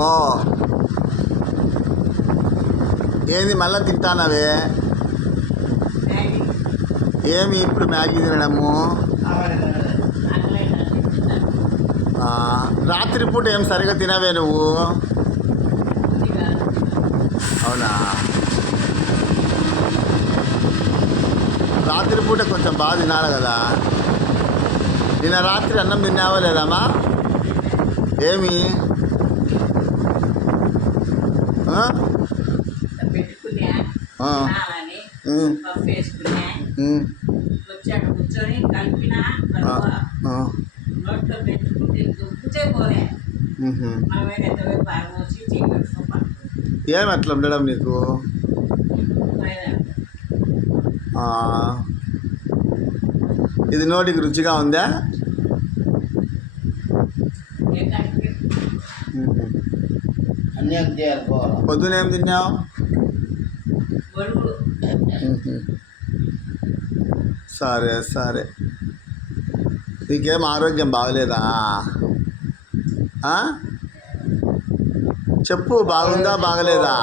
బో ఏంది మళ్ళీ తింటానవే? ఏమి ఇప్పుడు మ్యాగీ తినడము? రాత్రిపూట ఏం సరిగా తినవే నువ్వు? అవునా? రాత్రిపూట కొంచెం బాగా తినాలి కదా. నిన్న రాత్రి అన్నం తిన్నావా లేదమ్మా? ఏమి ఏమి అట్లా ఉండడం నీకు? ఇది నోటికి రుచిగా ఉందా? పొద్దున ఏం తిన్నావు? సరే సరే. నీకేం ఆరోగ్యం బాగలేదా? చెప్పు, బాగుందా బాగలేదా?